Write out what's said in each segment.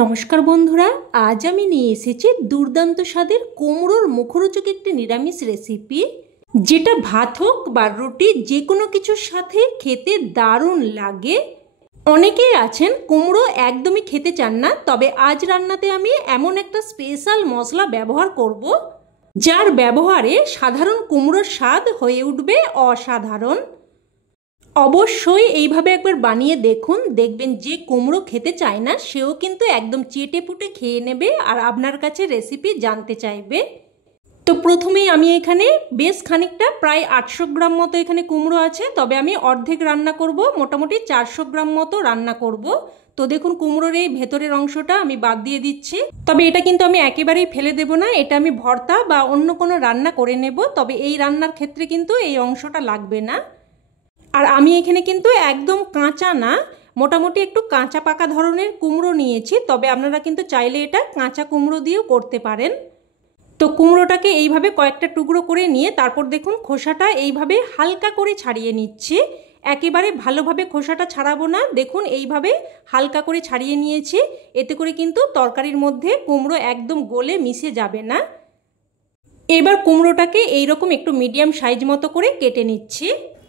নমস্কার বন্ধুরা, আজ আমি নিয়ে এসেছি দুর্দান্ত স্বাদের কুমড়োর মুখরোচক একটি নিরামিষ রেসিপি, যেটা ভাত হোক বা রুটি যে কোনো কিছুর সাথে খেতে দারুণ লাগে। অনেকেই আছেন কুমড়ো একদমই খেতে চান না, তবে আজ রান্নাতে আমি এমন একটা স্পেশাল মশলা ব্যবহার করব, যার ব্যবহারে সাধারণ কুমড়োর স্বাদ হয়ে উঠবে অসাধারণ। অবশ্যই এইভাবে একবার বানিয়ে দেখুন, দেখবেন যে কুমড়ো খেতে চায় না সেও কিন্তু একদম চেটে পুটে খেয়ে নেবে আর আপনার কাছে রেসিপি জানতে চাইবে। তো প্রথমেই আমি এখানে বেশ খানিকটা প্রায় 800 গ্রাম মতো এখানে কুমড়ো আছে, তবে আমি অর্ধেক রান্না করব, মোটামুটি 400 গ্রাম মতো রান্না করব। তো দেখুন কুমড়োর এই ভেতরের অংশটা আমি বাদ দিয়ে দিচ্ছি, তবে এটা কিন্তু আমি একেবারেই ফেলে দেব না, এটা আমি ভর্তা বা অন্য কোনো রান্না করে নেব, তবে এই রান্নার ক্ষেত্রে কিন্তু এই অংশটা লাগবে না। আর আমি এখানে কিন্তু একদম কাঁচা না, মোটামুটি একটু কাঁচা পাকা ধরনের কুমড়ো নিয়েছি, তবে আপনারা কিন্তু চাইলে এটা কাঁচা কুমড়ো দিয়েও করতে পারেন। তো কুমড়োটাকে এইভাবে কয়েকটা টুকরো করে নিয়ে তারপর দেখুন খোসাটা এইভাবে হালকা করে ছাড়িয়ে নিচ্ছি। একেবারে ভালোভাবে খোসাটা ছাড়াবো না, দেখুন এইভাবে হালকা করে ছাড়িয়ে নিয়েছি। এতে করে কিন্তু তরকারির মধ্যে কুমড়ো একদম গলে মিশে যাবে না। এবার কুমড়োটাকে এইরকম একটু মিডিয়াম সাইজ মতো করে কেটে নিচ্ছি।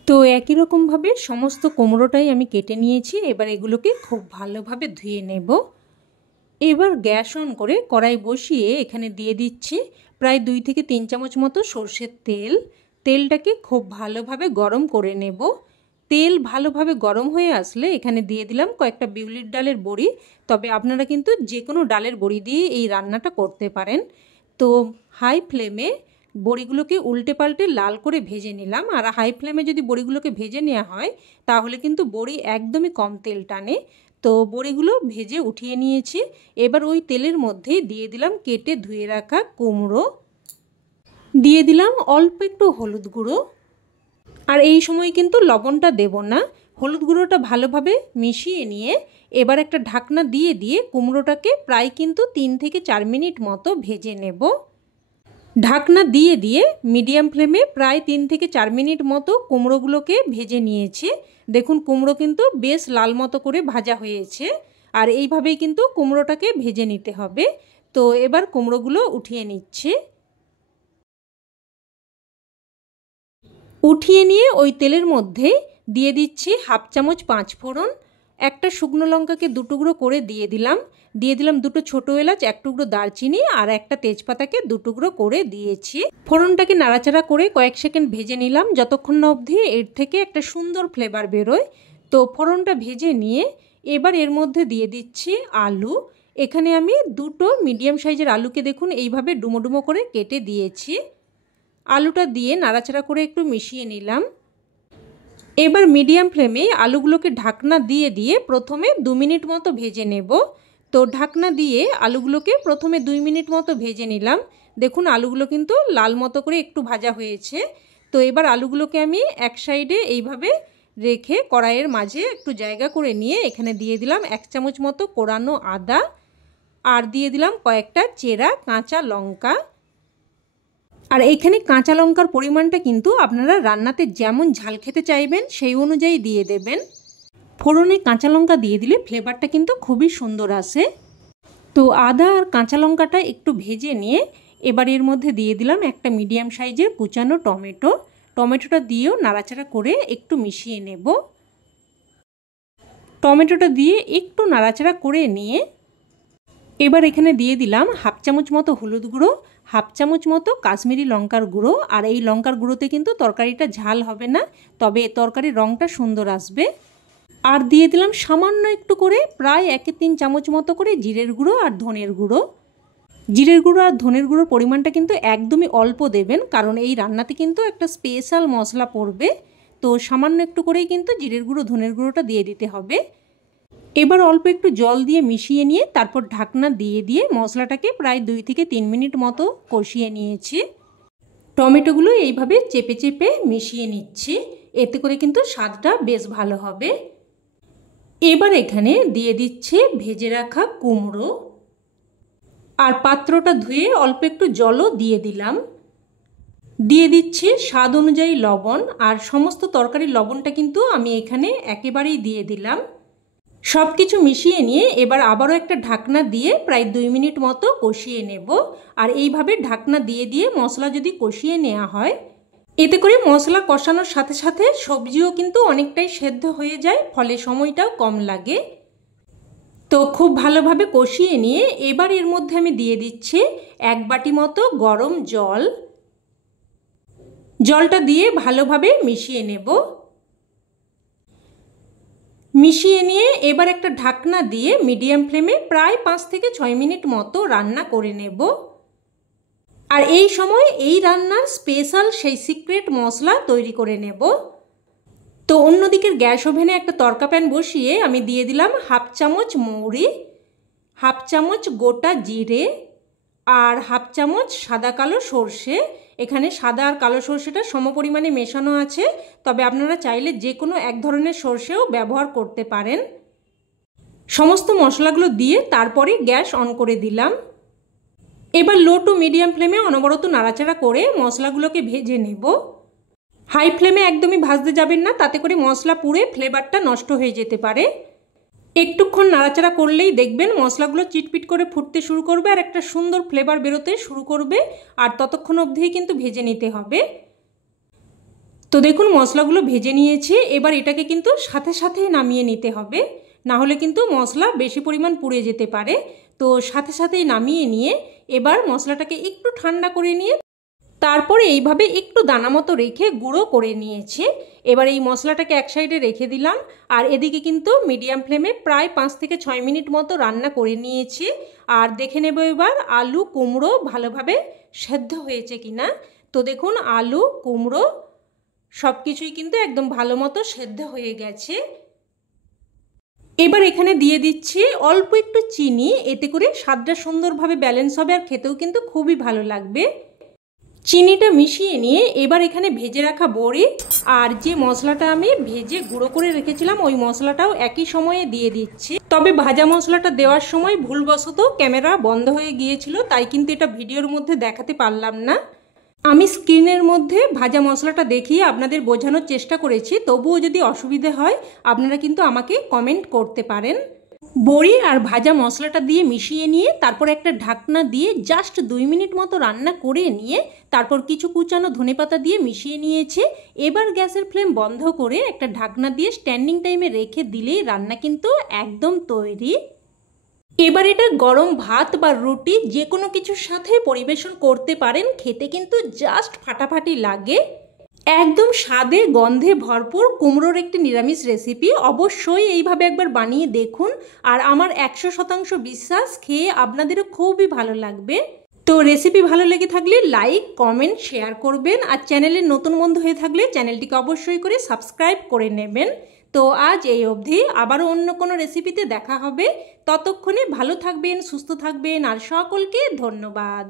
তো একই রকমভাবে সমস্ত কুমড়োটাই আমি কেটে নিয়েছি। এবার এগুলোকে খুব ভালোভাবে ধুয়ে নেব। এবার গ্যাস অন করে কড়াই বসিয়ে এখানে দিয়ে দিচ্ছি প্রায় 2 থেকে 3 চামচ মতো সর্ষের তেল। তেলটাকে খুব ভালোভাবে গরম করে নেব। তেল ভালোভাবে গরম হয়ে আসলে এখানে দিয়ে দিলাম কয়েকটা বিউলির ডালের বড়ি, তবে আপনারা কিন্তু যে কোনো ডালের বড়ি দিয়ে এই রান্নাটা করতে পারেন। তো হাই ফ্লেমে বড়িগুলোকে উল্টে পাল্টে লাল করে ভেজে নিলাম। আর হাই ফ্লেমে যদি বড়িগুলোকে ভেজে নেওয়া হয় তাহলে কিন্তু বড়ি একদমই কম তেল টানে। তো বড়িগুলো ভেজে উঠিয়ে নিয়েছি। এবার ওই তেলের মধ্যেই দিয়ে দিলাম কেটে ধুয়ে রাখা কুমড়ো, দিয়ে দিলাম অল্প একটু হলুদ গুঁড়ো, আর এই সময় কিন্তু লবণটা দেব না। হলুদ গুঁড়োটা ভালোভাবে মিশিয়ে নিয়ে এবার একটা ঢাকনা দিয়ে দিয়ে কুমড়োটাকে প্রায় কিন্তু 3 থেকে 4 মিনিট মতো ভেজে নেব। ঢাকনা দিয়ে দিয়ে মিডিয়াম ফ্লেমে প্রায় 3 থেকে 4 মিনিট মতো কুমড়োগুলোকে ভেজে নিয়েছি। দেখুন কুমড়ো কিন্তু বেশ লাল মতো করে ভাজা হয়েছে, আর এইভাবেই কিন্তু কুমড়োটাকে ভেজে নিতে হবে। তো এবার কুমড়োগুলো উঠিয়ে নিচ্ছি। উঠিয়ে নিয়ে ওই তেলের মধ্যে দিয়ে দিচ্ছি 1/2 চামচ 5 ফোড়ন, একটা শুকনো লঙ্কাকে 2 টুকরো করে দিয়ে দিলাম, 2টো ছোটো এলাচ, 1 টুকরো দারচিনি আর একটা তেজপাতাকে 2 টুকরো করে দিয়েছি। ফোড়নটাকে নাড়াচাড়া করে কয়েক সেকেন্ড ভেজে নিলাম, যতক্ষণ না অবধি এর থেকে একটা সুন্দর ফ্লেভার বেরোয়। তো ফোড়নটা ভেজে নিয়ে এবার এর মধ্যে দিয়ে দিচ্ছি আলু। এখানে আমি 2টো মিডিয়াম সাইজের আলুকে দেখুন এইভাবে ডুমো ডুমো করে কেটে দিয়েছি। আলুটা দিয়ে নাড়াচাড়া করে একটু মিশিয়ে নিলাম। এবার মিডিয়াম ফ্লেমে আলুগুলোকে ঢাকনা দিয়ে দিয়ে প্রথমে 2 মিনিট মতো ভেজে নেব। তো ঢাকনা দিয়ে আলুগুলোকে প্রথমে 2 মিনিট মতো ভেজে নিলাম। দেখুন আলুগুলো কিন্তু লাল মতো করে একটু ভাজা হয়েছে। তো এবার আলুগুলোকে আমি এক সাইডে এইভাবে রেখে কড়াইয়ের মাঝে একটু জায়গা করে নিয়ে এখানে দিয়ে দিলাম 1 চামচ মতো কোরানো আদা, আর দিয়ে দিলাম কয়েকটা চেরা কাঁচা লঙ্কা। আর এইখানে কাঁচা লঙ্কার পরিমাণটা কিন্তু আপনারা রান্নাতে যেমন ঝাল খেতে চাইবেন সেই অনুযায়ী দিয়ে দেবেন। ফোড়নে কাঁচা লঙ্কা দিয়ে দিলে ফ্লেভারটা কিন্তু খুবই সুন্দর আসে। তো আদা আর কাঁচা লঙ্কাটা একটু ভেজে নিয়ে এবার এর মধ্যে দিয়ে দিলাম একটা মিডিয়াম সাইজের কুচানো টমেটো। টমেটোটা দিয়েও নাড়াচাড়া করে একটু মিশিয়ে নেব। টমেটোটা দিয়ে একটু নাড়াচাড়া করে নিয়ে এবার এখানে দিয়ে দিলাম 1/2 চামচ মতো হলুদ গুঁড়ো, 1/2 চামচ মতো কাশ্মীরি লঙ্কার গুঁড়ো। আর এই লঙ্কার গুঁড়োতে কিন্তু তরকারিটা ঝাল হবে না, তবে তরকারির রঙটা সুন্দর আসবে। আর দিয়ে দিলাম সামান্য একটু করে প্রায় 1/3 চামচ মতো করে জিরের গুঁড়ো আর ধনের গুঁড়ো। জিরের গুঁড়ো আর ধনের গুঁড়োর পরিমাণটা কিন্তু একদমই অল্প দেবেন, কারণ এই রান্নাতে কিন্তু একটা স্পেশাল মশলা পড়বে। তো সামান্য একটু করেই কিন্তু জিরের গুঁড়ো ধনের গুঁড়োটা দিয়ে দিতে হবে। এবার অল্প একটু জল দিয়ে মিশিয়ে নিয়ে তারপর ঢাকনা দিয়ে দিয়ে মশলাটাকে প্রায় 2 থেকে 3 মিনিট মতো কষিয়ে নিয়েছি। টমেটোগুলো এইভাবে চেপে চেপে মিশিয়ে নিচ্ছি, এতে করে কিন্তু স্বাদটা বেশ ভালো হবে। এবার এখানে দিয়ে দিচ্ছি ভেজে রাখা কুমড়ো, আর পাত্রটা ধুয়ে অল্প একটু জলও দিয়ে দিলাম। দিয়ে দিচ্ছি স্বাদ অনুযায়ী লবণ, আর সমস্ত তরকারির লবণটা কিন্তু আমি এখানে একেবারেই দিয়ে দিলাম। সব কিছু মিশিয়ে নিয়ে এবার আবারও একটা ঢাকনা দিয়ে প্রায় 2 মিনিট মতো কষিয়ে নেব। আর এইভাবে ঢাকনা দিয়ে দিয়ে মশলা যদি কষিয়ে নেওয়া হয়, এতে করে মশলা কষানোর সাথে সাথে সবজিও কিন্তু অনেকটাই সেদ্ধ হয়ে যায়, ফলে সময়টাও কম লাগে। তো খুব ভালোভাবে কষিয়ে নিয়ে এবার এর মধ্যে আমি দিয়ে দিচ্ছি 1 বাটি মতো গরম জল। জলটা দিয়ে ভালোভাবে মিশিয়ে নেব। মিশিয়ে নিয়ে এবার একটা ঢাকনা দিয়ে মিডিয়াম ফ্লেমে প্রায় 5 থেকে 6 মিনিট মতো রান্না করে নেব। আর এই সময় এই রান্নার স্পেশাল সেই সিক্রেট মশলা তৈরি করে নেব। তো অন্যদিকের গ্যাস ওভেনে একটা তড়কা প্যান বসিয়ে আমি দিয়ে দিলাম 1/2 চামচ মৌরি, 1/2 চামচ গোটা জিরে আর 1/2 চামচ সাদা কালো সর্ষে। এখানে সাদা আর কালো সর্ষেটা সমপরিমাণে মেশানো আছে, তবে আপনারা চাইলে যে কোনো এক ধরনের সর্ষেও ব্যবহার করতে পারেন। সমস্ত মশলাগুলো দিয়ে তারপরে গ্যাস অন করে দিলাম। এবার লো টু মিডিয়াম ফ্লেমে অনবরত নাড়াচাড়া করে মশলাগুলোকে ভেজে নেব। হাই ফ্লেমে একদমই ভাজতে যাবেন না, তাতে করে মশলা পুড়ে ফ্লেভারটা নষ্ট হয়ে যেতে পারে। একটুক্ষণ নাড়াচাড়া করলেই দেখবেন মশলাগুলো চিটপিট করে ফুটতে শুরু করবে আর একটা সুন্দর ফ্লেভার বেরোতে শুরু করবে। আর ততক্ষণ অবধিই কিন্তু ভেজে নিতে হবে। তো দেখুন মশলাগুলো ভেজে নিয়েছি, এবার এটাকে কিন্তু সাথে সাথেই নামিয়ে নিতে হবে, না হলে কিন্তু মশলা বেশি পরিমাণ পুড়ে যেতে পারে। তো সাথে সাথেই নামিয়ে নিয়ে এবার মশলাটাকে একটু ঠান্ডা করে নিয়ে তারপরে এইভাবে একটু দানা মতো রেখে গুঁড়ো করে নিয়েছি। এবার এই মশলাটাকে এক সাইডে রেখে দিলাম। আর এদিকে কিন্তু মিডিয়াম ফ্লেমে প্রায় 5 থেকে 6 মিনিট মতো রান্না করে নিয়েছি। আর দেখে নেব এবার আলু কুমড়ো ভালোভাবে সেদ্ধ হয়েছে কিনা। তো দেখুন আলু কুমড়ো সব কিছুই কিন্তু একদম ভালো মতো সেদ্ধ হয়ে গেছে। এবার এখানে দিয়ে দিচ্ছি অল্প একটু চিনি, এতে করে স্বাদটা সুন্দরভাবে ব্যালেন্স হবে আর খেতেও কিন্তু খুবই ভালো লাগবে। চিনিটা মিশিয়ে নিয়ে এবার এখানে ভেজে রাখা বড়ি আর যে মশলাটা আমি ভেজে গুঁড়ো করে রেখেছিলাম ওই মশলাটাও একই সময়ে দিয়ে দিচ্ছি। তবে ভাজা মশলাটা দেওয়ার সময় ভুলবশত ক্যামেরা বন্ধ হয়ে গিয়েছিল, তাই কিন্তু এটা ভিডিওর মধ্যে দেখাতে পারলাম না। আমি স্ক্রিনের মধ্যে ভাজা মশলাটা দেখিয়ে আপনাদের বোঝানোর চেষ্টা করেছি, তবুও যদি অসুবিধে হয় আপনারা কিন্তু আমাকে কমেন্ট করতে পারেন। বড়ি আর ভাজা মশলাটা দিয়ে মিশিয়ে নিয়ে তারপর একটা ঢাকনা দিয়ে জাস্ট 2 মিনিট মতো রান্না করে নিয়ে তারপর কিছু কুচানো ধনেপাতা দিয়ে মিশিয়ে নিয়েছে। এবার গ্যাসের ফ্লেম বন্ধ করে একটা ঢাকনা দিয়ে স্ট্যান্ডিং টাইমে রেখে দিলেই রান্না কিন্তু একদম তৈরি। এবার এটা গরম ভাত বা রুটি যে কোনো কিছুর সাথে পরিবেশন করতে পারেন, খেতে কিন্তু জাস্ট ফাটাফাটি লাগে। একদম স্বাদে গন্ধে ভরপুর কুমড়োর একটি নিরামিষ রেসিপি। অবশ্যই এইভাবে একবার বানিয়ে দেখুন, আর আমার 100% বিশ্বাস খেয়ে আপনাদেরও খুবই ভালো লাগবে। তো রেসিপি ভালো লেগে থাকলে লাইক কমেন্ট শেয়ার করবেন, আর চ্যানেলের নতুন বন্ধু হয়ে থাকলে চ্যানেলটিকে অবশ্যই করে সাবস্ক্রাইব করে নেবেন। তো আজ এই অবধি, আবারও অন্য কোনো রেসিপিতে দেখা হবে। ততক্ষণে ভালো থাকবেন, সুস্থ থাকবেন, আর সকলকে ধন্যবাদ।